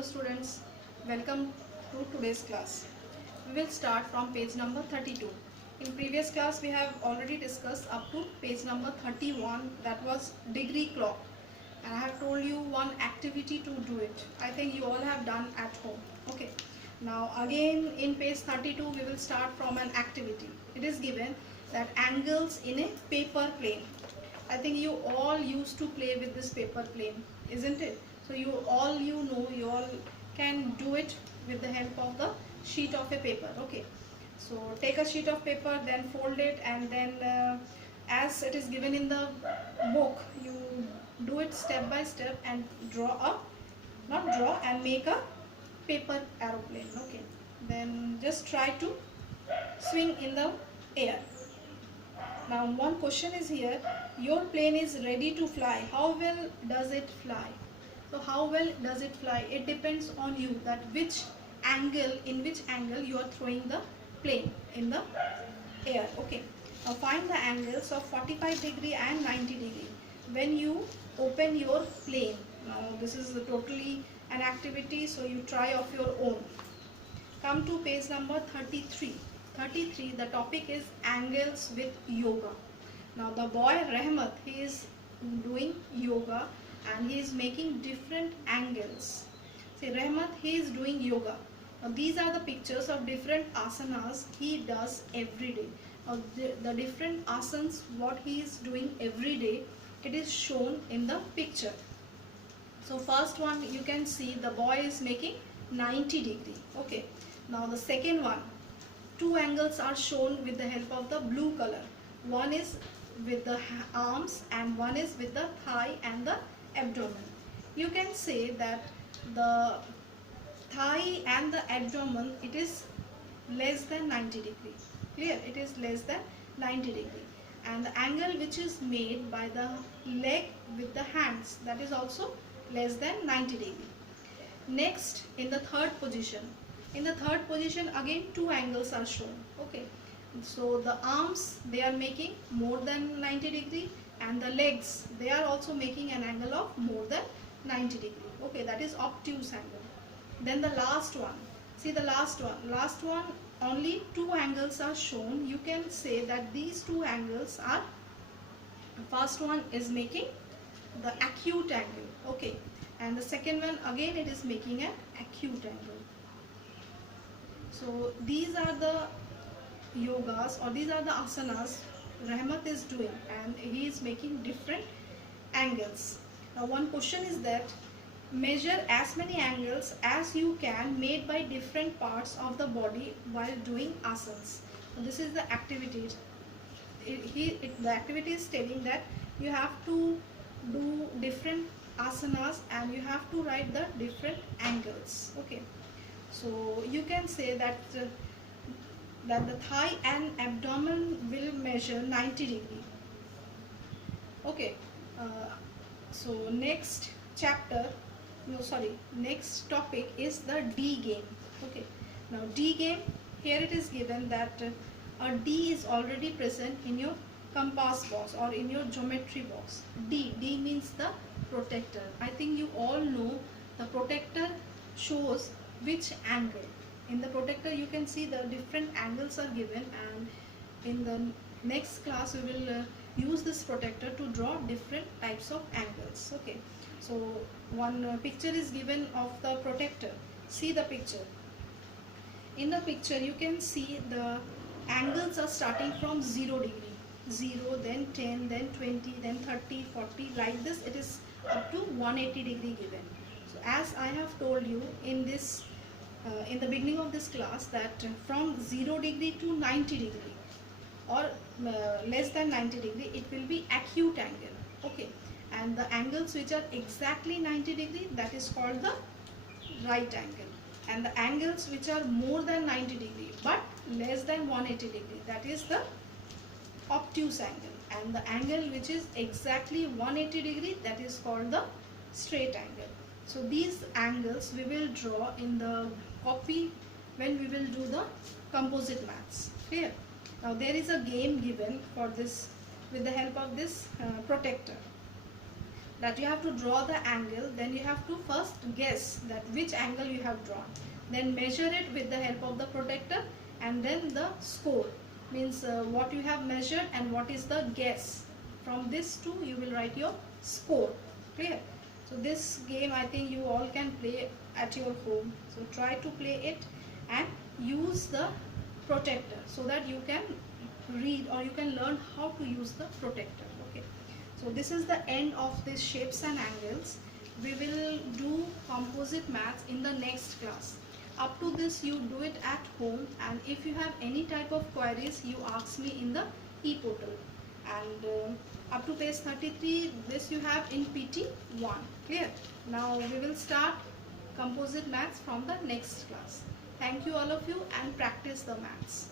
Hello students, welcome to today's class. We will start from page number 32. In previous class we have already discussed up to page number 31, that was degree clock, and I have told you one activity to do it. I think you all have done at home. Okay. Now again in page 32 we will start from an activity. It is given that angles in a paper plane. I think you all used to play with this paper plane, isn't it? So you all can do it with the help of the sheet of a paper. Okay. So take a sheet of paper, then fold it, and then as it is given in the book, you do it step by step and make a paper aeroplane. Okay. Then just try to swing in the air. Now one question is here, your plane is ready to fly. How well does it fly? So how well does it fly? It depends on you, that in which angle you are throwing the plane in the air. Okay. Now find the angles of 45 degree and 90 degree when you open your plane. Now this is totally an activity, so you try of your own. Come to page number 33. 33, the topic is angles with yoga. Now the boy Rahmat, he is doing yoga and he is making different angles. See, Rahmat, he is doing yoga. Now these are the pictures of different asanas he does every day. Now the different asanas what he is doing every day, it is shown in the picture. So first one, you can see the boy is making 90 degree. Okay. Now the second one, two angles are shown with the help of the blue color. One is with the arms and one is with the thigh and the abdomen. You can say that the thigh and the abdomen, it is less than 90 degree. Clear? It is less than 90 degree. And the angle which is made by the leg with the hands, that is also less than 90 degree. Next, in the third position. In the third position, again two angles are shown. Okay. So the arms, they are making more than 90 degree, and the legs, they are also making an angle of more than 90 degree. Okay, that is obtuse angle. Then the last one. See the last one. Last one, only two angles are shown. You can say that these two angles are, the first one is making the acute angle. Okay. And the second one, again it is making an acute angle. So these are the yogas, or these are the asanas Rahmat is doing, and he is making different angles. Now one question is that measure as many angles as you can made by different parts of the body while doing asanas. So this is the activity. The activity is telling that you have to do different asanas and you have to write the different angles. Okay. So you can say that that the thigh and abdomen will measure 90 degree. Okay. So next next topic is the D game. Okay. Now D game, here it is given that a D is already present in your compass box or in your geometry box. D means the protector. I think you all know the protector shows which angle. In the protector you can see the different angles are given, and in the next class we will use this protector to draw different types of angles. Okay. So one picture is given of the protector. See the picture. In the picture you can see the angles are starting from 0 degree. 0, then 10, then 20, then 30, 40, like this it is up to 180 degree given. So as I have told you in this in the beginning of this class, that from 0 degree to 90 degree or less than 90 degree, it will be acute angle. Okay. And the angles which are exactly 90 degree, that is called the right angle. And the angles which are more than 90 degree but less than 180 degree, that is the obtuse angle. And the angle which is exactly 180 degree, that is called the straight angle. So these angles we will draw in the copy when we will do the composite maths. Clear? Now there is a game given for this with the help of this protector. that you have to draw the angle, then you have to first guess that which angle you have drawn, then measure it with the help of the protractor, and then the score means what you have measured and what is the guess. From this two you will write your score. Clear? So this game I think you all can play at your home, so try to play it and use the protractor so that you can read or you can learn how to use the protractor. Okay, so this is the end of this shapes and angles. We will do composite maths in the next class. Up to this you do it at home, and if you have any type of queries you ask me in the e-portal. And up to page 33 this you have in PT1. Clear? Now we will start composite maths from the next class. Thank you all of you, and practice the maths.